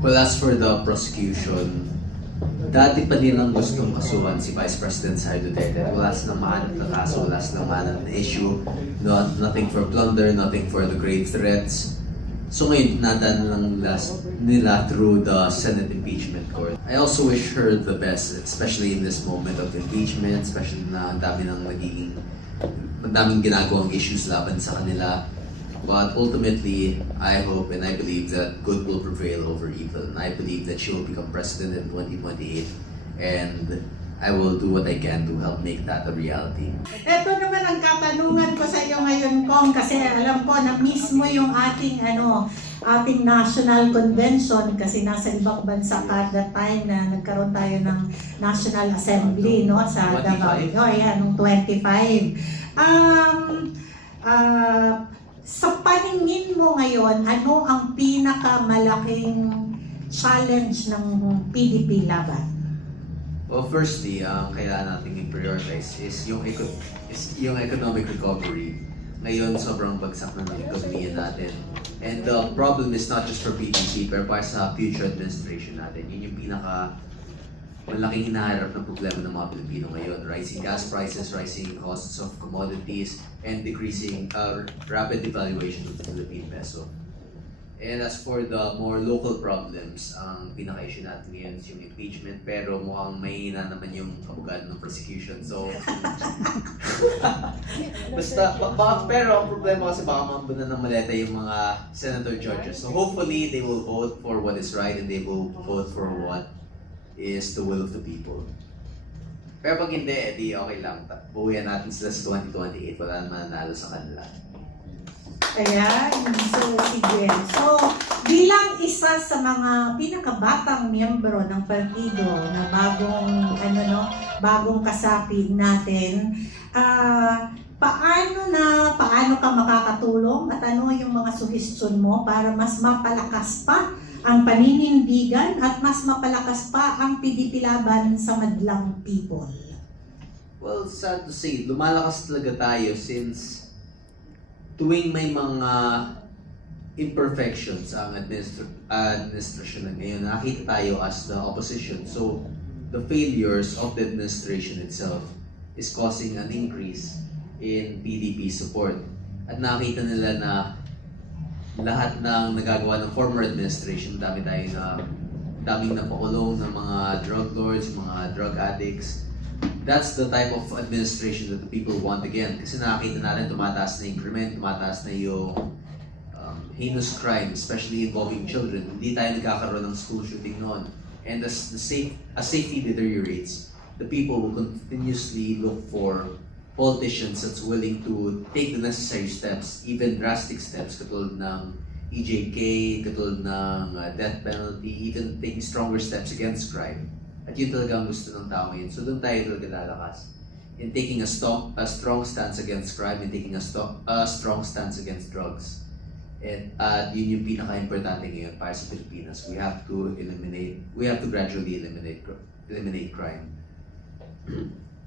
Well, as for the prosecution, dati pa nilang gustong kasuhan si Vice President Sara Duterte. Wala silang mahanap na kaso, wala silang mahanap na issue, nothing for plunder, nothing for the grave threats. So ngayon, nadaan lang nila through the Senate Impeachment Court. I also wish her the best, especially in this moment of impeachment, especially na ang daming ginagawang issues laban sa kanila. But ultimately, I hope and I believe that good will prevail over evil. And I believe that she will become president in 2028. And I will do what I can to help make that a reality. Ito naman ang katanungan ko sa iyo ngayon, Kong, kasi alam ko na mismo yung ating national convention, kasi nasa ibang bansa ka at that time na nagkaroon tayo ng National Assembly, no, sa Davao. Ayan, noong 25. Sa paningin mo ngayon, ano ang pinakamalaking challenge ng PDP laban? Well, firstly, kailangan natin i-prioritize is yung economic recovery. Ngayon, sobrang bagsak na ng ekonomiya natin. And the problem is not just for PDP, pero para sa future administration natin. Yun yung malaking hinaharap ng problema ng mga Pilipino ngayon. Rising gas prices, rising costs of commodities, and decreasing rapid devaluation of the Philippine peso. And as for the more local problems, ang pinaka-issue natin ngayon is yung impeachment, pero mukhang mahina naman yung abogado ng prosecution. So, pero ang problema kasi baka mambunan ng maleta yung mga senator judges. So hopefully, they will vote for what is right and they will vote for what is the will of the people. Pero pag hindi, edi okay lang. Buuyan natin sila sa 2028, wala naman nanalo sa kanila. Ayan, so sige. So, bilang isa sa mga pinakabatang miyembro ng partido na bagong kasapi natin, paano ka makakatulong at ano yung mga suhestyon mo para mas mapalakas pa ang paninindigan at mas mapalakas pa ang PDP laban sa madlang people? Well, sad to say, lumalakas talaga tayo since tuwing may mga imperfections ang administration na ngayon, nakita tayo as the opposition. So, the failures of the administration itself is causing an increase in PDP support. At nakita nila na lahat ng nagagawa ng former administration, daming napakulong ng mga drug lords, mga drug addicts. That's the type of administration that the people want again. Kasi nakakita natin tumataas na yung krimen, tumataas na yung heinous crime, especially involving children. Hindi tayo nagkakaroon ng school shooting noon. And as safety deteriorates, the people will continuously look for politicians that's willing to take the necessary steps, even drastic steps, katulad ng EJK, katulad ng death penalty, even taking stronger steps against crime. At yun talaga ang gusto ng tao ngayon. So doon tayo talaga lalakas. In taking a strong stance against crime, and taking a strong stance against drugs. At yun yung pinaka-importante ngayon para sa Pilipinas. We have to gradually eliminate crime.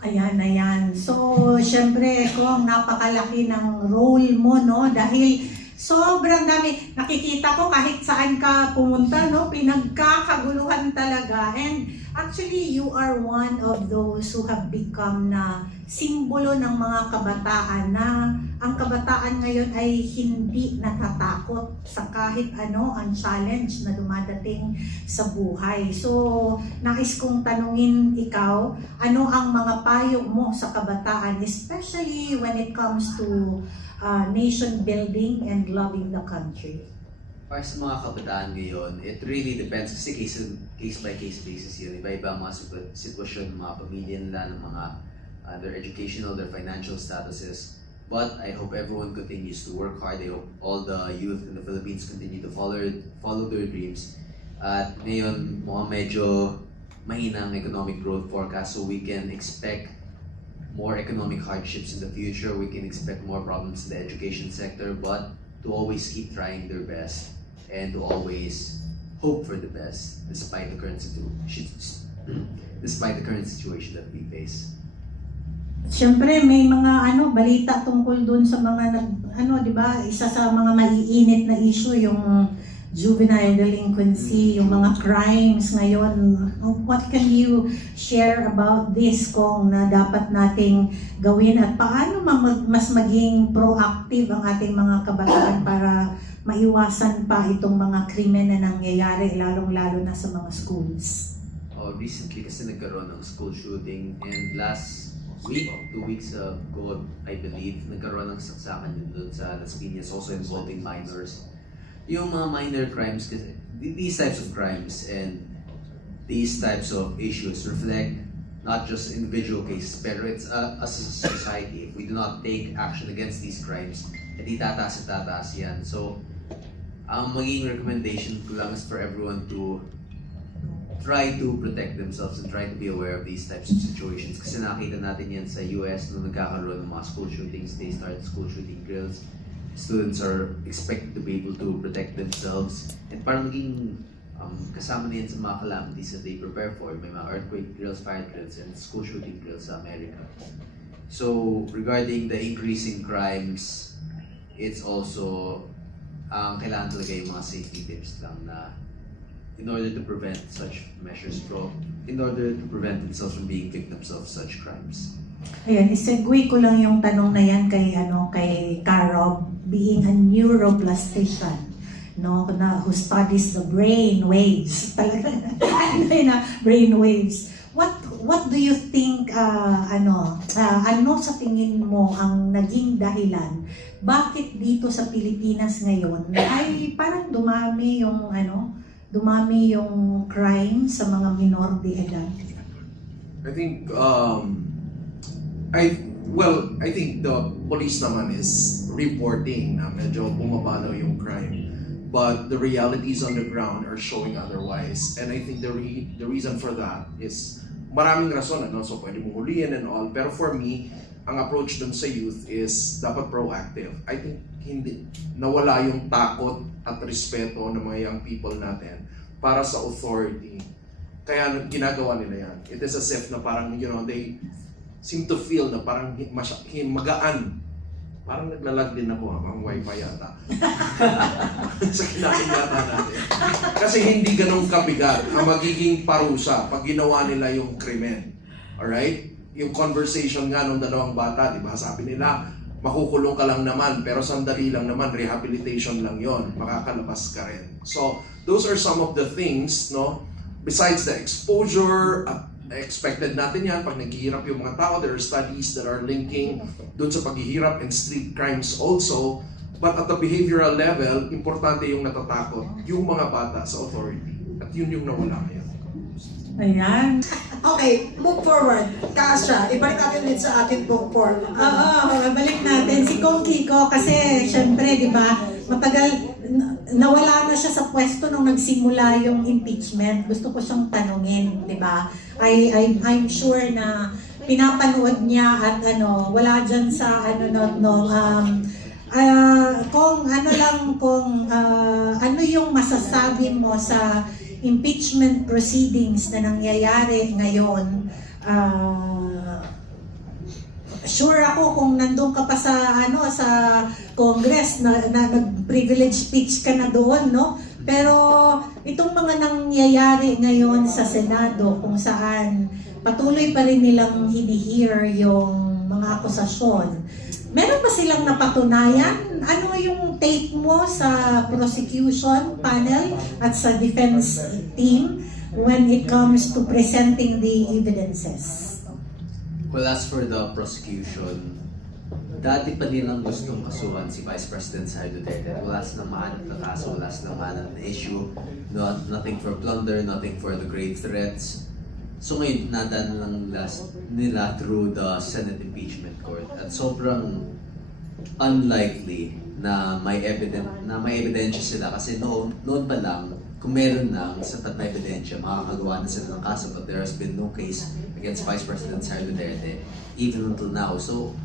Ayan. So, syempre, kung napakalaki ng role mo, no? Dahil sobrang dami. Nakikita ko kahit saan ka pumunta, no? Pinagkakaguluhan talaga. And actually, you are one of those who have become na simbolo ng mga kabataan na ang kabataan ngayon ay hindi natatakot sa kahit ang challenge na dumadating sa buhay. So, nais kong tanungin ikaw, ano ang mga payo mo sa kabataan, especially when it comes to nation building and loving the country? Para sa mga kabataan ngayon, it really depends kasi case by case basis yun. Iba-iba ang mga sitwasyon ng mga pamilya nila, ng mga their educational, their financial statuses. But I hope everyone continues to work hard. I hope all the youth in the Philippines continue to follow their dreams. At ngayon, mukhang medyo mahina ang economic growth forecast, so we can expect more economic hardships in the future. We can expect more problems in the education sector, but to always keep trying their best and to always hope for the best despite the current situation that we face. Siyempre may mga balita tungkol doon sa mga di ba? Isa sa mga maiinit na issue yung juvenile delinquency, yung mga crimes ngayon. What can you share about this kung na dapat nating gawin at paano mas maging proactive ang ating mga kabataan para maiwasan pa itong mga krimen na nangyayari lalong-lalo na sa mga schools? Recently kasi nagkaroon ng school shooting, and last week, 2 weeks ago, I believe, nagkaroon ng saksakan yun doon sa Las Piñas, also involving minors. Yung mga minor crimes, kasi these types of crimes and these types of issues reflect not just individual cases, pero it's as a society. If we do not take action against these crimes, edi tataas at tataas yan. So, ang magiging recommendation ko lang is for everyone to try to protect themselves and try to be aware of these types of situations. Kasi nakita natin yan sa US nung nagkakaroon ng mga school shootings, they started school shooting drills. Students are expected to be able to protect themselves. And parang naging kasama na yan sa mga calamities that they prepare for. May mga earthquake drills, fire drills, and school shooting drills sa America. So, regarding the increasing crimes, it's also kailangan talaga yung mga safety tips lang na in order to prevent themselves from being victims of such crimes. Ayan, isegue ko lang yung tanong na yan kay Karob, being a neuroplastician, no, who studies the brain waves. Talaga na brain waves. What do you think ano sa tingin mo ang naging dahilan bakit dito sa Pilipinas ngayon ay parang dumami yung crime sa mga minor de edad? I think I think the police naman is reporting na medyo bumabalo yung crime, but the realities on the ground are showing otherwise, and I think the reason for that is maraming rason, so pwede mong huliin and all, pero for me ang approach dun sa youth is dapat proactive. I think hindi nawala yung takot at respeto ng mga young people natin para sa authority, kaya ginagawa nila yan. It is as if na parang they seem to feel na parang magaan. Parang naglalag din ako ang wifi yata. Sa kinain yata natin. Kasi hindi ganun kabigat ang magiging parusa pag ginawa nila yung krimen. Alright? Yung conversation nga ng dalawang bata, di ba? Sabi nila, makukulong ka lang naman, pero sandali lang naman, rehabilitation lang yon, makakalabas ka rin. So, those are some of the things, no? Besides the exposure, expected natin yan pag naghihirap yung mga tao. There are studies that are linking doon sa paghihirap and street crimes also. But at the behavioral level, importante yung natatakot yung mga bata sa authority. At yun yung nawala ngayon. Ayan. Okay, move forward. Kasha, ibalik natin ulit sa ating book form. Balik natin si Kong Kiko kasi syempre, di ba, matagal nawala na siya sa pwesto nung nagsimula yung impeachment. Gusto ko siyang tanungin, di ba? I'm sure na pinapanood niya at wala dyan sa ano yung masasabi mo sa impeachment proceedings na nangyayari ngayon? Sure ako kung nandun ka pa sa Congress na nag-privilege speech ka na doon, no? Pero itong mga nangyayari ngayon sa Senado kung saan patuloy pa rin nilang hini-hear yung mga akusasyon, meron ba silang napatunayan? Ano yung take mo sa prosecution panel at sa defense team when it comes to presenting the evidences? Well, as for the prosecution, dati pa nilang gustong kasuhan si Vice President Sara Duterte. Wala silang mahanap na kaso, wala silang mahanap na issue, nothing for plunder, nothing for the grave threats. So ngayon, nadaan lang nila through the Senate Impeachment Court. At sobrang unlikely na may ebidensya sila kasi noon pa lang, kung meron ng sapat na ebidensya, makakagawa na sila ng kaso, but there has been no case against Vice President Sara Duterte even until now. So,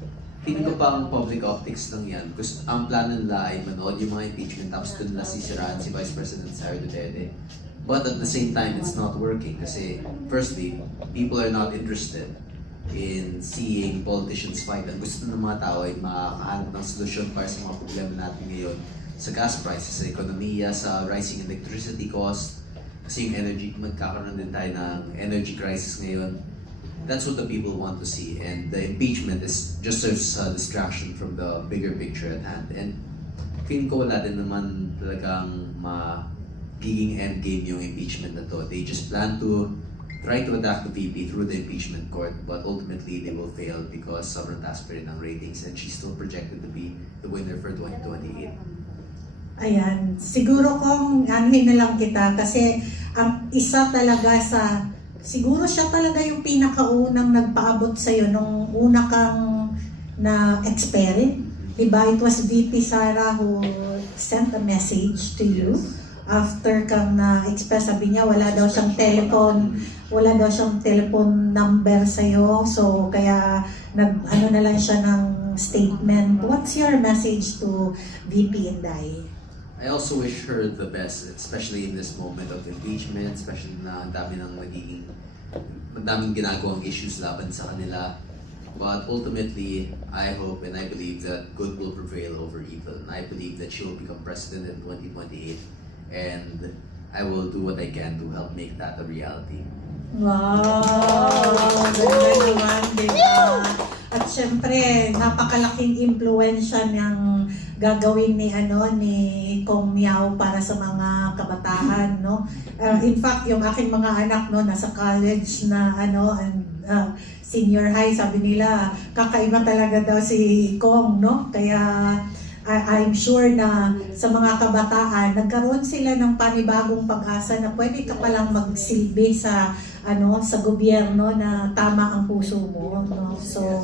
hindi ko pa ang public optics lang yan. Kasi ang plano nila ay manood yung mga impeachment tapos doon nila sisiraan si Vice President Sara Duterte. But at the same time, it's not working kasi firstly, people are not interested in seeing politicians fight. Ang gusto ng mga tao ay makahanap ng solusyon para sa mga problema natin ngayon. sa gas prices, sa ekonomiya, sa rising electricity cost, kasi yung energy, magkakaroon din tayo ng energy crisis ngayon. That's what the people want to see, and the impeachment is just serves a distraction from the bigger picture at hand. And feeling ko wala din naman talagang magiging endgame yung impeachment na to. They just plan to try to attack the VP through the impeachment court, but ultimately they will fail because sobrang taas pa rin ang ratings and she's still projected to be the winner for 2028. Ayan, siguro kung anuhin na lang kita kasi ang isa talaga sa, siguro siya talaga yung pinakaunang nagpaabot sa'yo nung una kang na-experience. Diba? It was VP Sara who sent a message to you after kang na-express. Sabi niya wala daw siyang telephone number sa'yo. So kaya ano na lang siya ng statement. What's your message to VP Inday? I also wish her the best, especially in this moment of impeachment, especially na ang daming ginagawang issues laban sa kanila. But ultimately, I hope and I believe that good will prevail over evil. And I believe that she will become president in 2028. And I will do what I can to help make that a reality. Wow! Ganda naman, diba? At syempre, napakalaking impluensya niyang gagawin ni Kong Miao para sa mga kabataan, no? In fact, yung aking mga anak, no, nasa college na senior high, sabi nila, kakaiba talaga daw si Kong, no? Kaya I'm sure na sa mga kabataan, nagkaroon sila ng panibagong pag-asa na pwede ka palang magsilbi sa sa gobyerno na tama ang puso mo, no? So